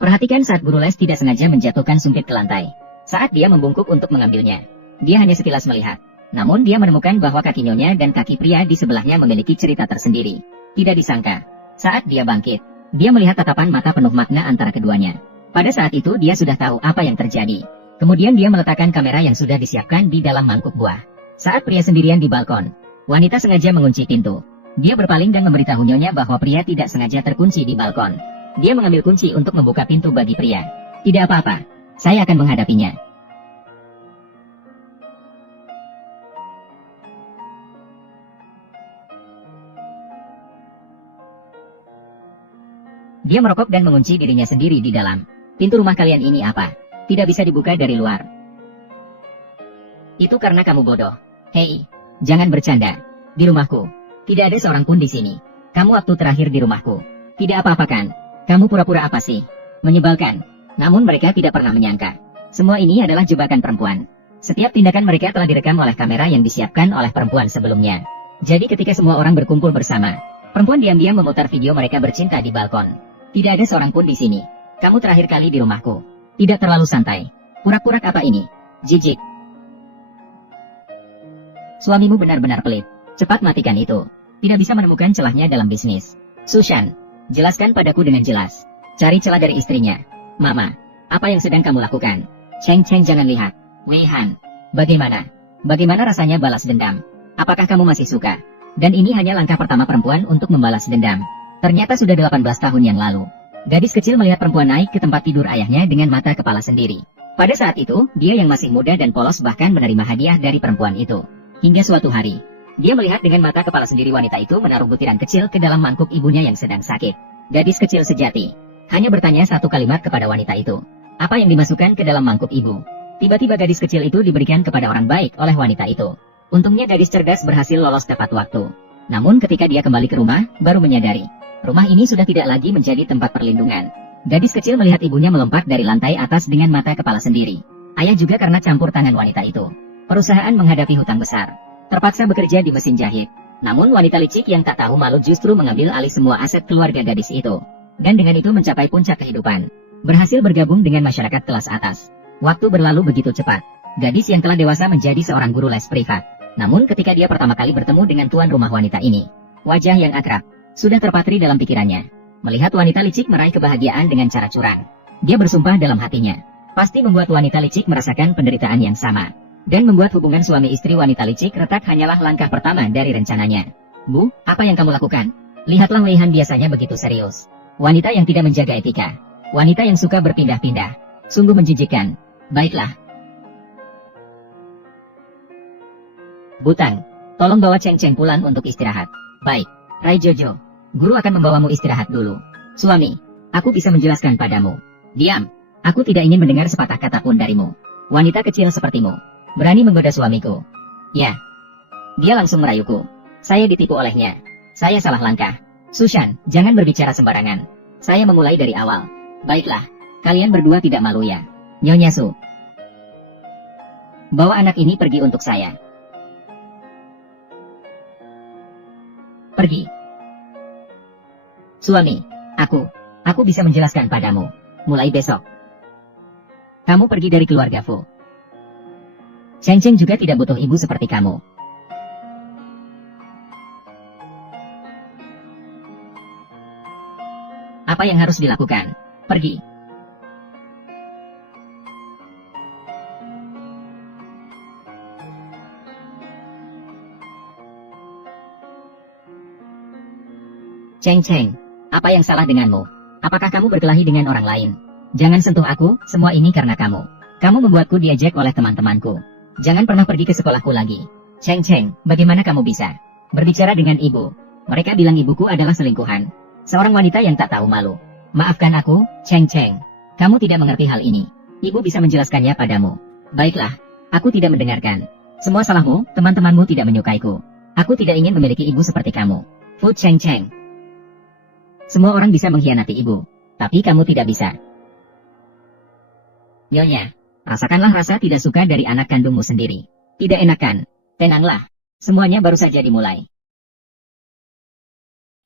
Perhatikan saat guru les tidak sengaja menjatuhkan sumpit ke lantai. Saat dia membungkuk untuk mengambilnya, dia hanya sekilas melihat. Namun dia menemukan bahwa kaki nyonya dan kaki pria di sebelahnya memiliki cerita tersendiri. Tidak disangka, saat dia bangkit, dia melihat tatapan mata penuh makna antara keduanya. Pada saat itu dia sudah tahu apa yang terjadi. Kemudian dia meletakkan kamera yang sudah disiapkan di dalam mangkuk buah. Saat pria sendirian di balkon, wanita sengaja mengunci pintu. Dia berpaling dan memberitahu nyonya bahwa pria tidak sengaja terkunci di balkon. Dia mengambil kunci untuk membuka pintu bagi pria. Tidak apa-apa, saya akan menghadapinya. Dia merokok dan mengunci dirinya sendiri di dalam. Pintu rumah kalian ini apa? Tidak bisa dibuka dari luar. Itu karena kamu bodoh. Hei, jangan bercanda. Di rumahku, tidak ada seorang pun di sini. Kamu waktu terakhir di rumahku. Tidak apa-apa kan? Kamu pura-pura apa sih? Menyebalkan. Namun mereka tidak pernah menyangka. Semua ini adalah jebakan perempuan. Setiap tindakan mereka telah direkam oleh kamera yang disiapkan oleh perempuan sebelumnya. Jadi ketika semua orang berkumpul bersama, perempuan diam-diam memutar video mereka bercinta di balkon. Tidak ada seorang pun di sini. Kamu terakhir kali di rumahku. Tidak terlalu santai. Purak-purak apa ini? Jijik. Suamimu benar-benar pelit. Cepat matikan itu. Tidak bisa menemukan celahnya dalam bisnis. Sushan, jelaskan padaku dengan jelas. Cari celah dari istrinya. Mama, apa yang sedang kamu lakukan? Cheng Cheng jangan lihat. Wei Han, bagaimana? Bagaimana rasanya balas dendam? Apakah kamu masih suka? Dan ini hanya langkah pertama perempuan untuk membalas dendam. Ternyata sudah 18 tahun yang lalu. Gadis kecil melihat perempuan naik ke tempat tidur ayahnya dengan mata kepala sendiri. Pada saat itu, dia yang masih muda dan polos bahkan menerima hadiah dari perempuan itu. Hingga suatu hari, dia melihat dengan mata kepala sendiri wanita itu menaruh butiran kecil ke dalam mangkuk ibunya yang sedang sakit. Gadis kecil sejati hanya bertanya satu kalimat kepada wanita itu. Apa yang dimasukkan ke dalam mangkuk ibu? Tiba-tiba gadis kecil itu diberikan kepada orang baik oleh wanita itu. Untungnya gadis cerdas berhasil lolos tepat waktu. Namun ketika dia kembali ke rumah, baru menyadari. Rumah ini sudah tidak lagi menjadi tempat perlindungan. Gadis kecil melihat ibunya melompat dari lantai atas dengan mata kepala sendiri. Ayah juga karena campur tangan wanita itu. Perusahaan menghadapi hutang besar. Terpaksa bekerja di mesin jahit. Namun wanita licik yang tak tahu malu justru mengambil alih semua aset keluarga gadis itu. Dan dengan itu mencapai puncak kehidupan. Berhasil bergabung dengan masyarakat kelas atas. Waktu berlalu begitu cepat. Gadis yang telah dewasa menjadi seorang guru les privat. Namun ketika dia pertama kali bertemu dengan tuan rumah wanita ini, wajah yang akrab sudah terpatri dalam pikirannya. Melihat wanita licik meraih kebahagiaan dengan cara curang, dia bersumpah dalam hatinya, pasti membuat wanita licik merasakan penderitaan yang sama. Dan membuat hubungan suami istri wanita licik retak hanyalah langkah pertama dari rencananya. Bu, apa yang kamu lakukan? Lihatlah Wei Han biasanya begitu serius. Wanita yang tidak menjaga etika. Wanita yang suka berpindah-pindah. Sungguh menjijikkan. Baiklah. Butang, tolong bawa Cheng Cheng pulang untuk istirahat. Baik. Rai Jojo, guru akan membawamu istirahat dulu. Suami, aku bisa menjelaskan padamu. Diam, aku tidak ingin mendengar sepatah kata pun darimu. Wanita kecil sepertimu, berani menggoda suamiku. Ya, dia langsung merayuku. Saya ditipu olehnya. Saya salah langkah. Sushan, jangan berbicara sembarangan. Saya memulai dari awal. Baiklah, kalian berdua tidak malu ya. Nyonya Su, bawa anak ini pergi untuk saya. Pergi. Suami, aku bisa menjelaskan padamu. Mulai besok, kamu pergi dari keluarga Fu. Cheng Cheng juga tidak butuh ibu seperti kamu. Apa yang harus dilakukan? Pergi. Cheng Cheng, apa yang salah denganmu? Apakah kamu berkelahi dengan orang lain? Jangan sentuh aku, semua ini karena kamu. Kamu membuatku diejek oleh teman-temanku. Jangan pernah pergi ke sekolahku lagi. Cheng Cheng, bagaimana kamu bisa berbicara dengan ibu? Mereka bilang ibuku adalah selingkuhan. Seorang wanita yang tak tahu malu. Maafkan aku, Cheng Cheng. Kamu tidak mengerti hal ini. Ibu bisa menjelaskannya padamu. Baiklah, aku tidak mendengarkan. Semua salahmu, teman-temanmu tidak menyukaiku. Aku tidak ingin memiliki ibu seperti kamu. Fu Cheng Cheng. Semua orang bisa mengkhianati ibu, tapi kamu tidak bisa. Nyonya, rasakanlah rasa tidak suka dari anak kandungmu sendiri. Tidak enakan. Tenanglah, semuanya baru saja dimulai.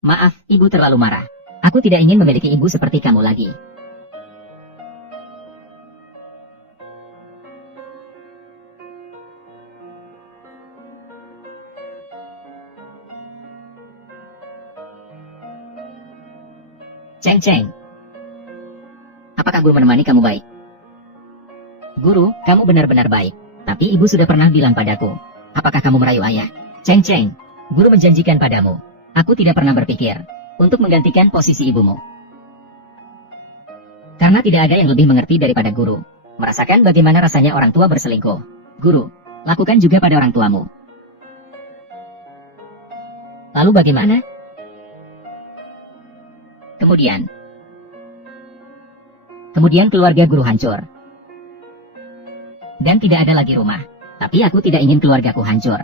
Maaf, ibu terlalu marah. Aku tidak ingin memiliki ibu seperti kamu lagi. Ceng Ceng. Apakah guru menemani kamu baik? Guru, kamu benar-benar baik. Tapi ibu sudah pernah bilang padaku. Apakah kamu merayu ayah? Ceng Ceng. Guru menjanjikan padamu. Aku tidak pernah berpikir untuk menggantikan posisi ibumu. Karena tidak ada yang lebih mengerti daripada guru. Merasakan bagaimana rasanya orang tua berselingkuh. Guru, lakukan juga pada orang tuamu. Lalu bagaimana? Kemudian keluarga guru hancur. Dan tidak ada lagi rumah. Tapi aku tidak ingin keluargaku hancur.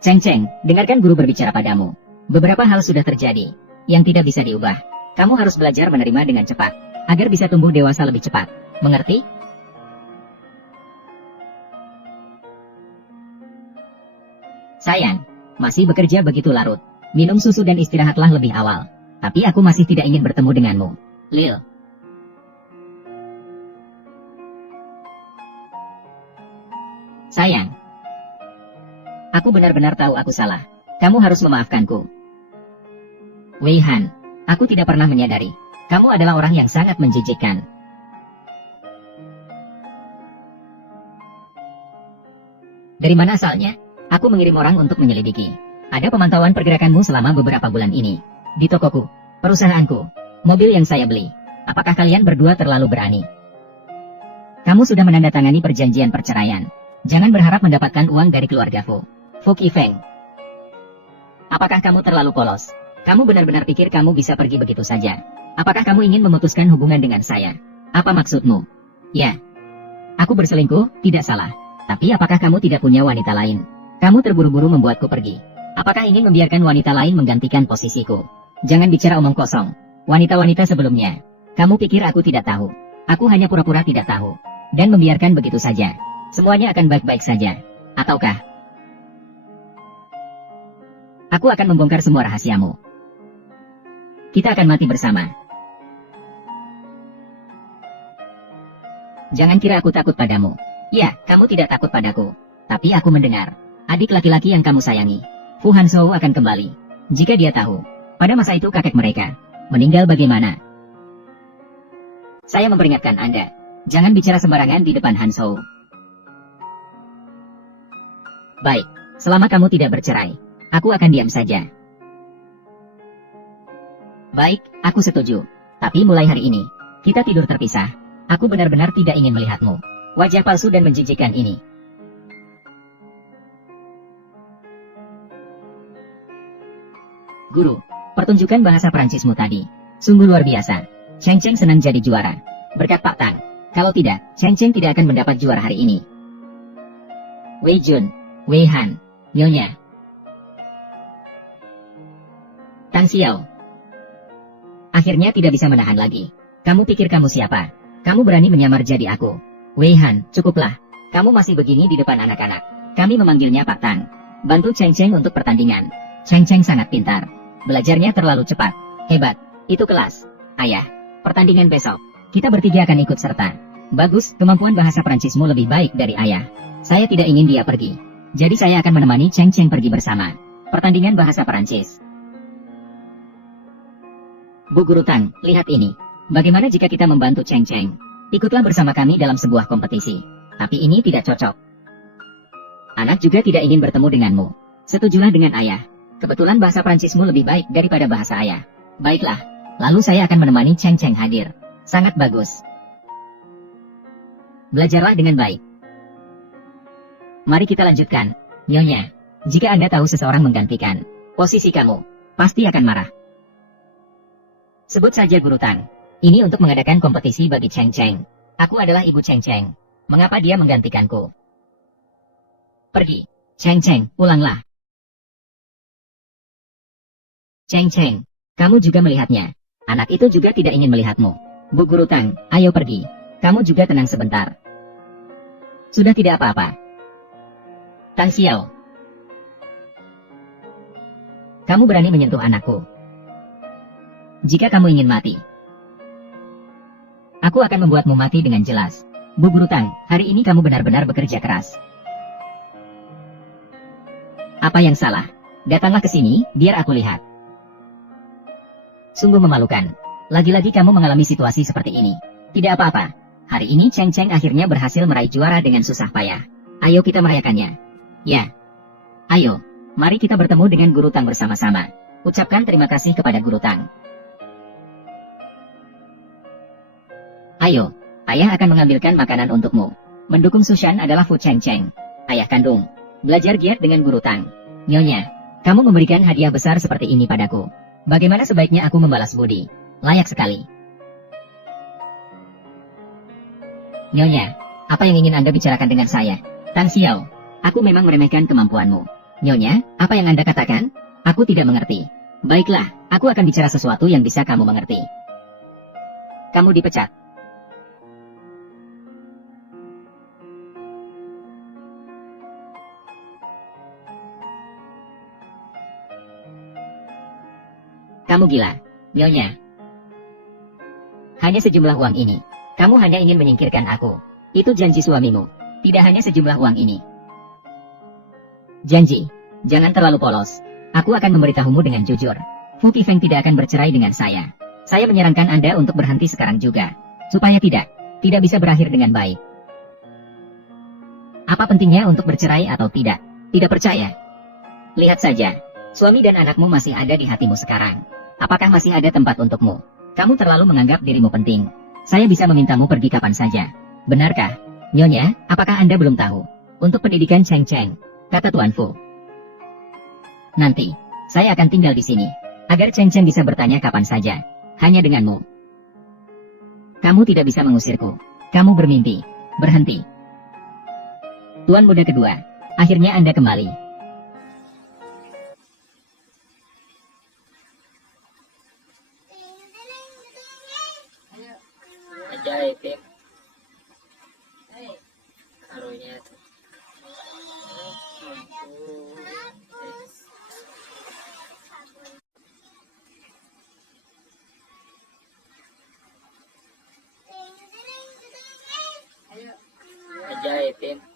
Ceng Ceng, dengarkan guru berbicara padamu. Beberapa hal sudah terjadi yang tidak bisa diubah. Kamu harus belajar menerima dengan cepat, agar bisa tumbuh dewasa lebih cepat. Mengerti? Sayang, masih bekerja begitu larut. Minum susu dan istirahatlah lebih awal. Tapi aku masih tidak ingin bertemu denganmu. Lil. Sayang. Aku benar-benar tahu aku salah. Kamu harus memaafkanku. Wei Han, aku tidak pernah menyadari. Kamu adalah orang yang sangat menjijikkan. Dari mana asalnya? Aku mengirim orang untuk menyelidiki. Ada pemantauan pergerakanmu selama beberapa bulan ini. Di tokoku, perusahaanku, mobil yang saya beli. Apakah kalian berdua terlalu berani? Kamu sudah menandatangani perjanjian perceraian. Jangan berharap mendapatkan uang dari keluarga Fu. Fu Qifeng. Apakah kamu terlalu polos? Kamu benar-benar pikir kamu bisa pergi begitu saja? Apakah kamu ingin memutuskan hubungan dengan saya? Apa maksudmu? Ya. Aku berselingkuh, tidak salah. Tapi apakah kamu tidak punya wanita lain? Kamu terburu-buru membuatku pergi. Apakah ingin membiarkan wanita lain menggantikan posisiku? Jangan bicara omong kosong. Wanita-wanita sebelumnya. Kamu pikir aku tidak tahu? Aku hanya pura-pura tidak tahu. Dan membiarkan begitu saja. Semuanya akan baik-baik saja. Ataukah? Aku akan membongkar semua rahasiamu. Kita akan mati bersama. Jangan kira aku takut padamu. Ya, kamu tidak takut padaku. Tapi aku mendengar. Adik laki-laki yang kamu sayangi, Fu Hanzhou akan kembali. Jika dia tahu, pada masa itu kakek mereka meninggal bagaimana? Saya memperingatkan Anda. Jangan bicara sembarangan di depan Hanzhou. Baik, selama kamu tidak bercerai, aku akan diam saja. Baik, aku setuju. Tapi mulai hari ini, kita tidur terpisah. Aku benar-benar tidak ingin melihatmu. Wajah palsu dan menjijikkan ini. Guru, pertunjukan bahasa Perancismu tadi sungguh luar biasa. Cheng Cheng senang jadi juara. Berkat Pak Tang. Kalau tidak, Cheng Cheng tidak akan mendapat juara hari ini. Wei Jun, Wei Han, Nyonya Tang Xiao. Akhirnya tidak bisa menahan lagi. Kamu pikir kamu siapa? Kamu berani menyamar jadi aku? Wei Han, cukuplah. Kamu masih begini di depan anak-anak. Kami memanggilnya Pak Tang. Bantu Cheng Cheng untuk pertandingan. Cheng Cheng sangat pintar. Belajarnya terlalu cepat. Hebat. Itu kelas. Ayah, pertandingan besok. Kita bertiga akan ikut serta. Bagus, kemampuan bahasa Perancismu lebih baik dari ayah. Saya tidak ingin dia pergi. Jadi saya akan menemani Cheng Cheng pergi bersama. Pertandingan bahasa Perancis. Bu Guru Tang, lihat ini. Bagaimana jika kita membantu Cheng Cheng? Ikutlah bersama kami dalam sebuah kompetisi. Tapi ini tidak cocok. Anak juga tidak ingin bertemu denganmu. Setujulah dengan ayah. Kebetulan bahasa Perancismu lebih baik daripada bahasa ayah. Baiklah. Lalu saya akan menemani Cheng Cheng hadir. Sangat bagus. Belajarlah dengan baik. Mari kita lanjutkan. Nyonya, jika Anda tahu seseorang menggantikan posisi kamu, pasti akan marah. Sebut saja Guru Tang. Ini untuk mengadakan kompetisi bagi Cheng Cheng. Aku adalah ibu Cheng Cheng. Mengapa dia menggantikanku? Pergi. Cheng Cheng, pulanglah. Cheng Cheng, kamu juga melihatnya. Anak itu juga tidak ingin melihatmu. Bu Guru Tang, ayo pergi. Kamu juga tenang sebentar. Sudah tidak apa-apa. Tang Xiao. Kamu berani menyentuh anakku. Jika kamu ingin mati, aku akan membuatmu mati dengan jelas. Bu Guru Tang, hari ini kamu benar-benar bekerja keras. Apa yang salah? Datanglah ke sini, biar aku lihat. Sungguh memalukan. Lagi-lagi kamu mengalami situasi seperti ini. Tidak apa-apa. Hari ini Cheng Cheng akhirnya berhasil meraih juara dengan susah payah. Ayo kita merayakannya. Ya. Ayo, mari kita bertemu dengan Guru Tang bersama-sama. Ucapkan terima kasih kepada Guru Tang. Ayo, ayah akan mengambilkan makanan untukmu. Mendukung Sushan adalah Fu Cheng Cheng. Ayah kandung, belajar giat dengan Guru Tang. Nyonya, kamu memberikan hadiah besar seperti ini padaku. Bagaimana sebaiknya aku membalas budi? Layak sekali. Nyonya, apa yang ingin Anda bicarakan dengan saya? Tan Xiao, aku memang meremehkan kemampuanmu. Nyonya, apa yang Anda katakan? Aku tidak mengerti. Baiklah, aku akan bicara sesuatu yang bisa kamu mengerti. Kamu dipecat. Kamu gila, Nyonya. Hanya sejumlah uang ini. Kamu hanya ingin menyingkirkan aku. Itu janji suamimu. Tidak hanya sejumlah uang ini. Janji. Jangan terlalu polos. Aku akan memberitahumu dengan jujur. Fu Qifeng tidak akan bercerai dengan saya. Saya menyarankan Anda untuk berhenti sekarang juga. Supaya tidak bisa berakhir dengan baik. Apa pentingnya untuk bercerai atau tidak? Tidak percaya? Lihat saja. Suami dan anakmu masih ada di hatimu sekarang. Apakah masih ada tempat untukmu? Kamu terlalu menganggap dirimu penting. Saya bisa memintamu pergi kapan saja. Benarkah? Nyonya, apakah Anda belum tahu? Untuk pendidikan Cheng Cheng, kata Tuan Fu. Nanti, saya akan tinggal di sini. Agar Cheng Cheng bisa bertanya kapan saja. Hanya denganmu. Kamu tidak bisa mengusirku. Kamu bermimpi. Berhenti. Tuan muda kedua, akhirnya Anda kembali. Ajaib ya. Karunya tuh. Ajaib ya.